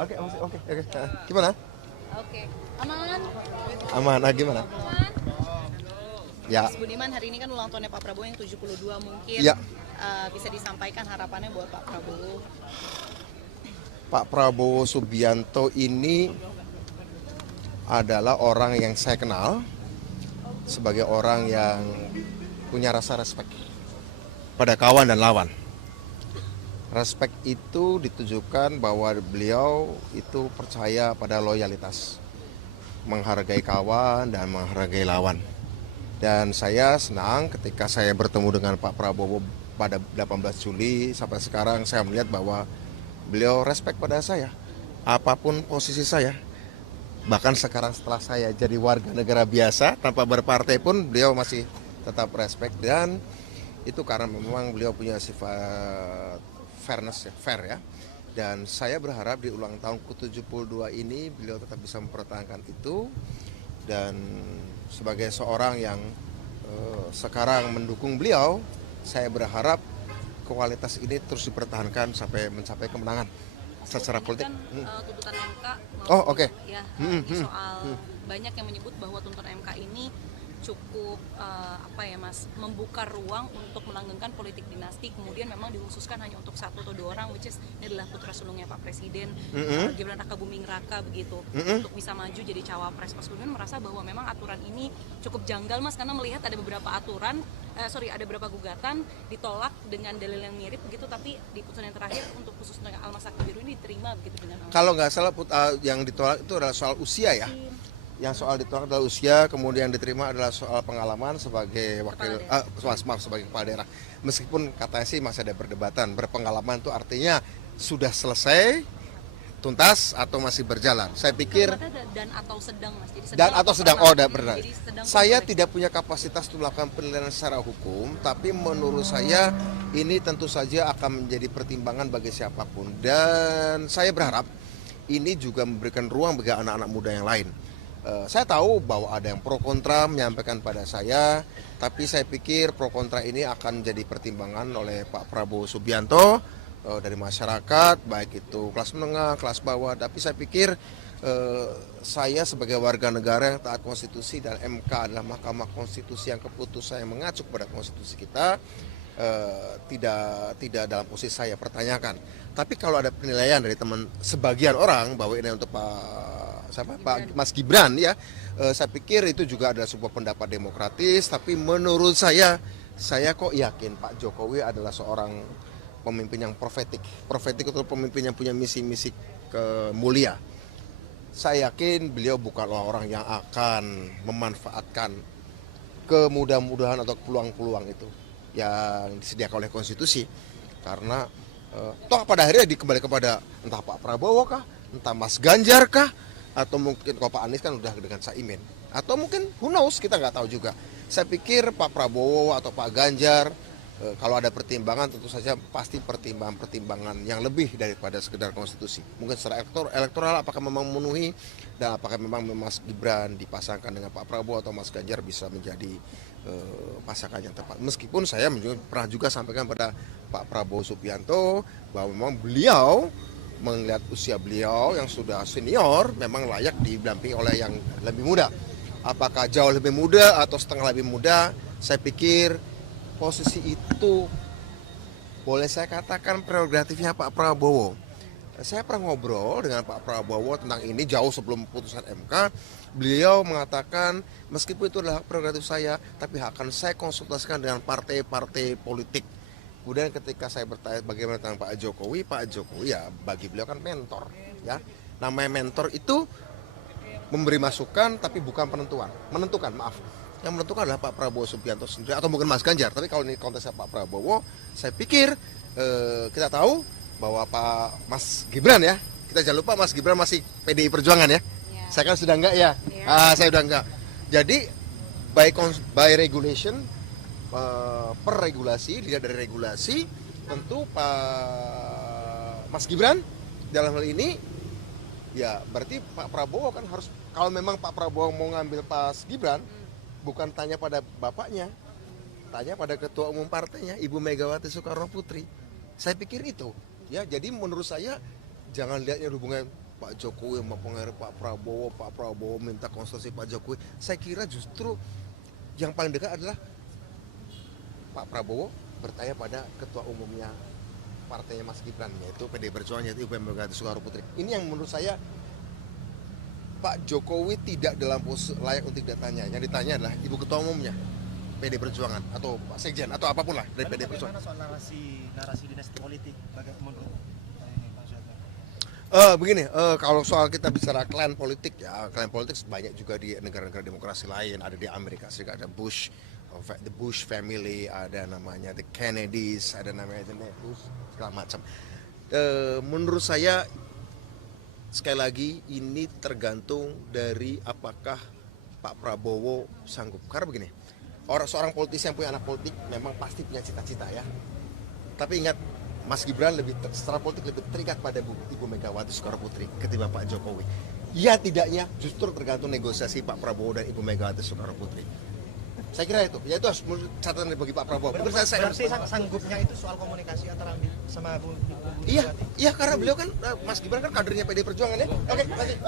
Oke, oke. Gimana? Oke, aman. Aman, gimana? Aman. Ya, Mas Budiman, hari ini kan ulang tahunnya Pak Prabowo yang 72, mungkin ya. bisa disampaikan harapannya buat Pak Prabowo. Pak Prabowo Subianto ini adalah orang yang saya kenal sebagai orang yang punya rasa respek pada kawan dan lawan. Respek itu ditujukan bahwa beliau itu percaya pada loyalitas, menghargai kawan dan menghargai lawan. Dan saya senang ketika saya bertemu dengan Pak Prabowo pada 18 Juli sampai sekarang saya melihat bahwa beliau respek pada saya, apapun posisi saya. Bahkan sekarang setelah saya jadi warga negara biasa tanpa berpartai pun beliau masih tetap respek. Dan itu karena memang beliau punya sifat fairness, fair ya. Dan saya berharap di ulang tahun ke-72 ini beliau tetap bisa mempertahankan itu. Dan sebagai seorang yang sekarang mendukung beliau, saya berharap kualitas ini terus dipertahankan sampai mencapai kemenangan secara politik. Tuntutan MK. Oh, oke. Ya, soal banyak yang menyebut bahwa tuntutan MK ini cukup membuka ruang untuk melanggengkan politik dinasti, kemudian memang dikhususkan hanya untuk 1 atau 2 orang, which is ini adalah putra sulungnya Pak Presiden, Gibran Raka Buming Raka begitu, untuk bisa maju jadi cawapres. Mas Budiman merasa bahwa memang aturan ini cukup janggal, Mas, karena melihat ada beberapa ada beberapa gugatan ditolak dengan dalil yang mirip begitu, tapi di putusan yang terakhir untuk khusus dengan Almas Sakti Biru ini diterima begitu dengan Kalau nggak salah yang ditolak itu adalah soal usia ya. Yang soal ditolak adalah usia, kemudian diterima adalah soal pengalaman sebagai sebagai kepala daerah. Meskipun katanya sih masih ada perdebatan, berpengalaman itu artinya sudah selesai, tuntas atau masih berjalan. Saya pikir dan atau sedang, Mas. Jadi dan atau sedang benar. Jadi sedang Saya tidak punya kapasitas untuk melakukan penilaian secara hukum, tapi menurut saya ini tentu saja akan menjadi pertimbangan bagi siapapun. Dan saya berharap ini juga memberikan ruang bagi anak-anak muda yang lain. Saya tahu bahwa ada yang pro kontra menyampaikan pada saya, tapi saya pikir pro kontra ini akan menjadi pertimbangan oleh Pak Prabowo Subianto dari masyarakat, baik itu kelas menengah, kelas bawah. Tapi saya pikir saya sebagai warga negara yang taat konstitusi dan MK adalah Mahkamah Konstitusi yang keputusan yang mengacu pada konstitusi kita, tidak dalam posisi saya pertanyakan. Tapi kalau ada penilaian dari teman sebagian orang bahwa ini untuk Pak Mas Gibran ya, saya pikir itu juga adalah sebuah pendapat demokratis. Tapi menurut saya kok yakin Pak Jokowi adalah seorang pemimpin yang profetik itu pemimpin yang punya misi-misi mulia. Saya yakin beliau bukanlah orang yang akan memanfaatkan kemudahan-mudahan atau peluang-peluang itu yang disediakan oleh konstitusi, karena toh pada akhirnya dikembali kepada entah Pak Prabowo kah, entah Mas Ganjar kah, atau mungkin kalau Pak Anies kan udah dengan Caimin, atau mungkin who knows, kita nggak tahu juga. Saya pikir Pak Prabowo atau Pak Ganjar, kalau ada pertimbangan tentu saja pasti pertimbangan yang lebih daripada sekedar konstitusi. Mungkin secara elektoral apakah memang memenuhi, dan apakah memang Mas Gibran dipasangkan dengan Pak Prabowo atau Mas Ganjar bisa menjadi pasangan yang tepat. Meskipun saya pernah juga sampaikan pada Pak Prabowo Subianto bahwa memang beliau melihat usia beliau yang sudah senior memang layak didampingi oleh yang lebih muda. Apakah jauh lebih muda atau setengah lebih muda, saya pikir posisi itu boleh saya katakan prerogatifnya Pak Prabowo. Saya pernah ngobrol dengan Pak Prabowo tentang ini jauh sebelum putusan MK. Beliau mengatakan meskipun itu adalah prerogatif saya, tapi akan saya konsultasikan dengan partai-partai politik. Kemudian ketika saya bertanya bagaimana tentang Pak Jokowi ya bagi beliau kan mentor ya. Namanya mentor itu memberi masukan tapi bukan menentukan. Yang menentukan adalah Pak Prabowo Subianto sendiri atau mungkin Mas Ganjar. Tapi kalau ini konteksnya Pak Prabowo, saya pikir kita tahu bahwa Pak Mas Gibran ya, kita jangan lupa Mas Gibran masih PDI Perjuangan ya. Saya kan sudah enggak ya. Saya sudah enggak. Jadi by regulation, per regulasi, dilihat dari regulasi, tentu Pak Mas Gibran dalam hal ini ya berarti Pak Prabowo kan harus, kalau memang Pak Prabowo mau ngambil Mas Gibran, bukan tanya pada bapaknya, tanya pada ketua umum partainya Ibu Megawati Soekarno Putri. Saya pikir itu ya. Jadi menurut saya jangan lihatnya hubungan Pak Jokowi mempengaruhi Pak Prabowo minta konsultasi Pak Jokowi. Saya kira justru yang paling dekat adalah Pak Prabowo bertanya pada ketua umumnya partainya Mas Gibran, yaitu PDI Perjuangan, yaitu Ibu Megawati Soekarno Putri. Ini yang menurut saya Pak Jokowi tidak dalam posisi layak untuk ditanya. Yang ditanya adalah Ibu Ketua Umumnya PDI Perjuangan atau Pak Sekjen atau apapun lah dari PDI Perjuangan. Bagaimana soal narasi dinasti politik menurut ini Bang Syadra? Begini, kalau soal kita bicara klan politik ya, klan politik banyak juga di negara-negara demokrasi lain. Ada di Amerika Serikat, ada the Bush family, ada namanya the Kennedys, ada namanya the Bush, segala macam. Menurut saya sekali lagi ini tergantung dari apakah Pak Prabowo sanggup. Karena begini, seorang politisi yang punya anak politik memang pasti punya cita-cita ya. Tapi ingat, Mas Gibran secara politik lebih terikat pada Ibu Megawati Soekarno Putri ketimbang Pak Jokowi. Ya tidaknya justru tergantung negosiasi Pak Prabowo dan Ibu Megawati Soekarno Putri. Saya kira itu, ya itu harus catatan bagi Pak Prabowo. Berarti sanggupnya itu soal komunikasi antara sama Bu Iya, karena beliau kan Mas Gibran kan kadernya PDI Perjuangan ya. Oke, lanjut.